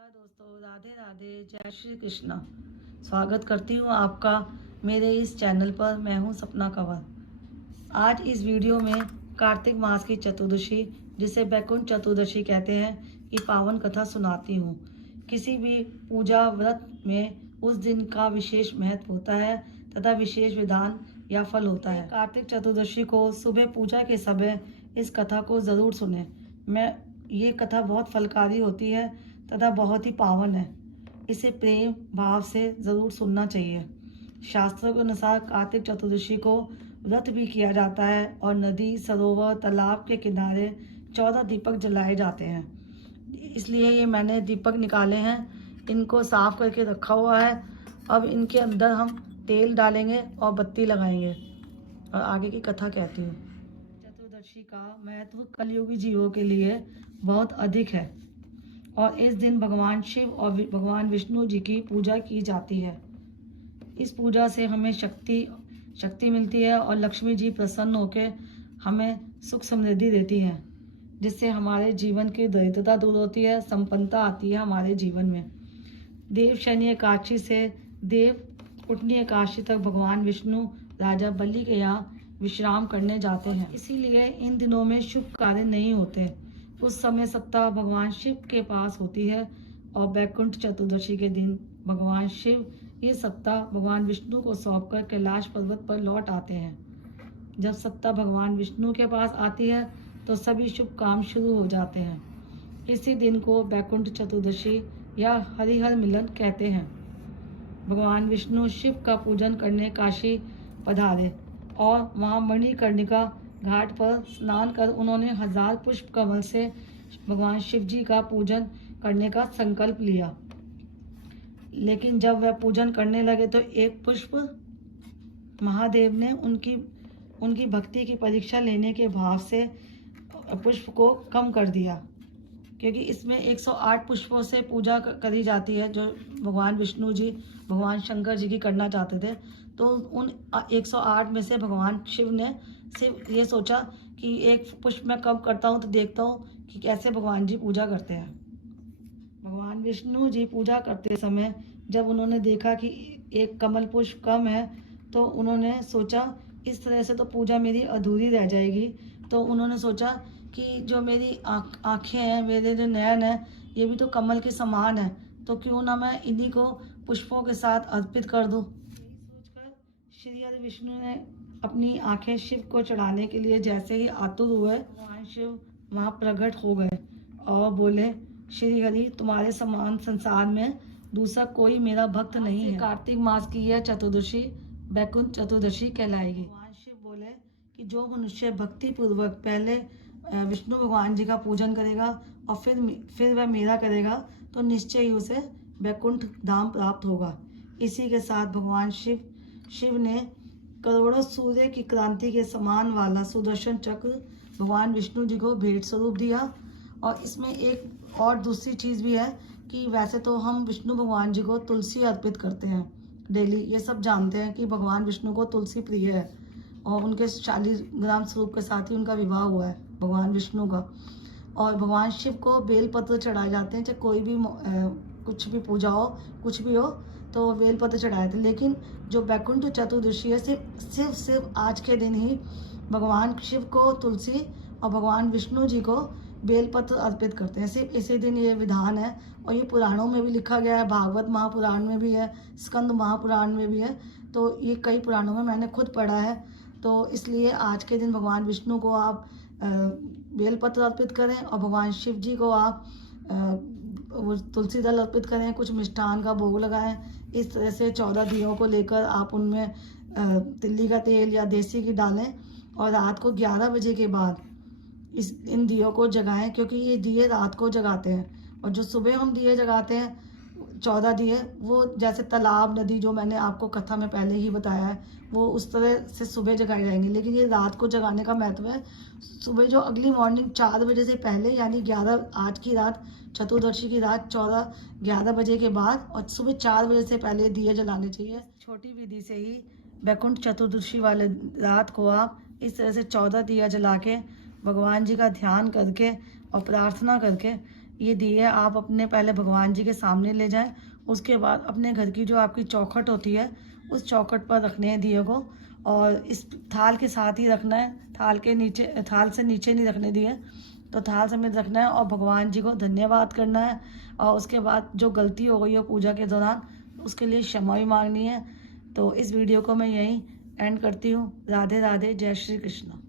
नमस्कार दोस्तों, राधे राधे, जय श्री कृष्णा। स्वागत करती हूँ आपका मेरे इस चैनल पर। मैं हूँ सपना कंवर। आज इस वीडियो में कार्तिक मास की चतुर्दशी, जिसे बैकुंठ चतुर्दशी कहते हैं, की पावन कथा सुनाती हूँ। किसी भी पूजा व्रत में उस दिन का विशेष महत्व होता है तथा विशेष विधान या फल होता है। कार्तिक चतुर्दशी को सुबह पूजा के समय इस कथा को ज़रूर सुने। ये कथा बहुत फलकारी होती है तथा बहुत ही पावन है। इसे प्रेम भाव से ज़रूर सुनना चाहिए। शास्त्रों के अनुसार कार्तिक चतुर्दशी को व्रत भी किया जाता है और नदी, सरोवर, तालाब के किनारे 14 दीपक जलाए जाते हैं। इसलिए ये मैंने दीपक निकाले हैं, इनको साफ करके रखा हुआ है। अब इनके अंदर हम तेल डालेंगे और बत्ती लगाएंगे और आगे की कथा कहती हूँ। चतुर्दशी का महत्व कलयुगी जीवों के लिए बहुत अधिक है और इस दिन भगवान शिव और भगवान विष्णु जी की पूजा की जाती है। इस पूजा से हमें शक्ति मिलती है और लक्ष्मी जी प्रसन्न होकर हमें सुख समृद्धि देती हैं, जिससे हमारे जीवन की दरिद्रता दूर होती है, संपन्नता आती है हमारे जीवन में। देव शयनी एकादशी से देव उठनी एकादशी तक भगवान विष्णु राजा बलि के यहाँ विश्राम करने जाते हैं। इसीलिए इन दिनों में शुभ कार्य नहीं होते। उस समय सत्ता भगवान शिव के पास होती है और बैकुंठ चतुर्दशी के दिन भगवान शिव ये सत्ता भगवान विष्णु को सौंपकर कैलाश पर्वत पर लौट आते हैं। जब सत्ता भगवान विष्णु के पास आती है तो सभी शुभ काम शुरू हो जाते हैं। इसी दिन को बैकुंठ चतुर्दशी या हरिहर मिलन कहते हैं। भगवान विष्णु शिव का पूजन करने काशी पधारे और वहाँ मणिकर्णिका घाट पर स्नान कर उन्होंने 1000 पुष्प कमल से भगवान शिव जी का पूजन करने का संकल्प लिया। लेकिन जब वह पूजन करने लगे तो एक पुष्प महादेव ने उनकी भक्ति की परीक्षा लेने के भाव से पुष्प को कम कर दिया, क्योंकि इसमें 108 पुष्पों से पूजा करी जाती है, जो भगवान विष्णु जी भगवान शंकर जी की करना चाहते थे। तो उन 108 में से भगवान शिव ने सिर्फ ये सोचा कि एक पुष्प मैं कम करता हूँ तो देखता हूँ कि कैसे भगवान जी पूजा करते हैं। भगवान विष्णु जी पूजा करते समय जब उन्होंने देखा कि एक कमल पुष्प कम है तो उन्होंने सोचा इस तरह से तो पूजा मेरी अधूरी रह जाएगी। तो उन्होंने सोचा कि जो मेरी आँखें हैं, मेरे जो नयन है, ये भी तो कमल के समान है, तो क्यों ना मैं इन्हीं को पुष्पों के साथ अर्पित कर दूं। यही सोचकर श्री हरि विष्णु ने अपनी आंखें शिव को चढ़ाने के लिए जैसे ही आतुर हुए, भगवान शिव वहाँ प्रकट हो गए और बोले, श्री हरि, तुम्हारे समान संसार में दूसरा कोई मेरा भक्त नहीं है। कार्तिक मास की यह चतुर्दशी बैकुंठ चतुर्दशी कहलाएगी। भगवान शिव बोले कि जो मनुष्य भक्ति पूर्वक पहले विष्णु भगवान जी का पूजन करेगा और फिर वह मेरा करेगा तो निश्चय ही उसे बैकुंठ धाम प्राप्त होगा। इसी के साथ भगवान शिव ने करोड़ों सूर्य की क्रांति के समान वाला सुदर्शन चक्र भगवान विष्णु जी को भेंट स्वरूप दिया। और इसमें एक और दूसरी चीज़ भी है कि वैसे तो हम विष्णु भगवान जी को तुलसी अर्पित करते हैं डेली, ये सब जानते हैं कि भगवान विष्णु को तुलसी प्रिय है और उनके 40 ग्राम स्वरूप के साथ ही उनका विवाह हुआ है भगवान विष्णु का। और भगवान शिव को बेलपत्र चढ़ाए जाते हैं, चाहे कोई भी कुछ भी पूजा हो, कुछ भी हो तो बेलपत्र चढ़ाए थे। लेकिन जो बैकुंठ चतुर्दशी है सिर्फ आज के दिन ही भगवान शिव को तुलसी और भगवान विष्णु जी को बेलपत्र अर्पित करते हैं। सिर्फ इसी दिन ये विधान है और ये पुराणों में भी लिखा गया है, भागवत महापुराण में भी है, स्कंद महापुराण में भी है। तो ये कई पुराणों में मैंने खुद पढ़ा है। तो इसलिए आज के दिन भगवान विष्णु को आप बेलपत्र अर्पित करें और भगवान शिव जी को आप तुलसी दल अर्पित करें, कुछ मिष्ठान का भोग लगाएं। इस तरह से 14 दियों को लेकर आप उनमें तिल्ली का तेल या देसी घी डालें और रात को 11 बजे के बाद इन दियों को जगाएं, क्योंकि ये दिए रात को जगाते हैं। और जो सुबह हम दिए जगाते हैं 14 दिए, वो जैसे तालाब, नदी, जो मैंने आपको कथा में पहले ही बताया है, वो उस तरह से सुबह जगाए जाएंगे। लेकिन ये रात को जगाने का महत्व है। सुबह जो अगली मॉर्निंग 4 बजे से पहले, यानी 11, आज की रात चतुर्दशी की रात 11 बजे के बाद और सुबह 4 बजे से पहले दिए जलाने चाहिए। छोटी विधि से ही बैकुंठ चतुर्दशी वाले रात को आप इस तरह से 14 दिया जला के भगवान जी का ध्यान करके और प्रार्थना करके ये दिए आप अपने पहले भगवान जी के सामने ले जाएं। उसके बाद अपने घर की जो आपकी चौखट होती है उस चौखट पर रखने हैं दिए को, और इस थाल के साथ ही रखना है, थाल के नीचे, थाल से नीचे नहीं रखने दिए, तो थाल समेत रखना है और भगवान जी को धन्यवाद करना है। और उसके बाद जो गलती हो गई हो पूजा के दौरान उसके लिए क्षमा भी मांगनी है। तो इस वीडियो को मैं यहीं एंड करती हूँ। राधे राधे, जय श्री कृष्ण।